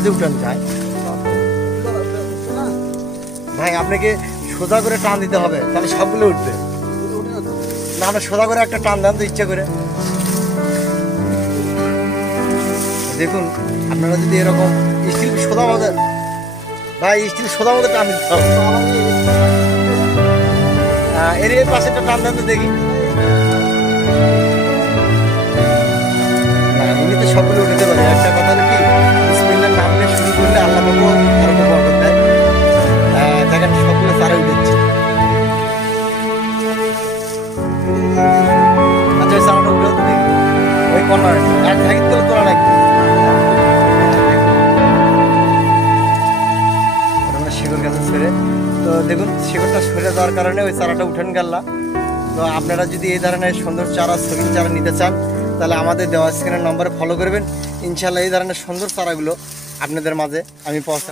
সহজে উঠানো যায়। ভাই আপনাকে সোজা করে টান দিতে হবে, তাহলে সবগুলো উঠবে না। আমরা সোজা করে একটা টান দেন তো ইচ্ছা করে। দেখুন আপনারা যদি এরকম স্টিল সোজা মতো, ভাই স্টিল সোজা মতো টান দিতে হবে। এর পাশে একটা টান দেন তো দেখি। এমনিতে সবগুলো উঠতে পারে। একটা কথা হলো কি, বিসমিল্লাহর নাম নিয়ে শুরু করলে আল্লাহ পাক আরো বরকত দেয়। দেখেন সবগুলো চারা উঠেছে। আচ্ছা ওই চারাটা উঠেও তো দেখি, ওই কর্নার এক ধাগির তেলে তোলা লাগবে। শিকড় গাছে ছেড়ে তো দেখুন শিকড়টা সরে যাওয়ার কারণে ওই চারাটা উঠেন গেল। তো আপনারা যদি এই ধরনের সুন্দর চারা, সবিন চারা নিতে চান, তাহলে আমাদের দেওয়া স্ক্রিনের নম্বরে ফলো করবেন। ইনশাল্লাহ এই ধরনের সুন্দর চারাগুলো আপনাদের মাঝে আমি পৌঁছে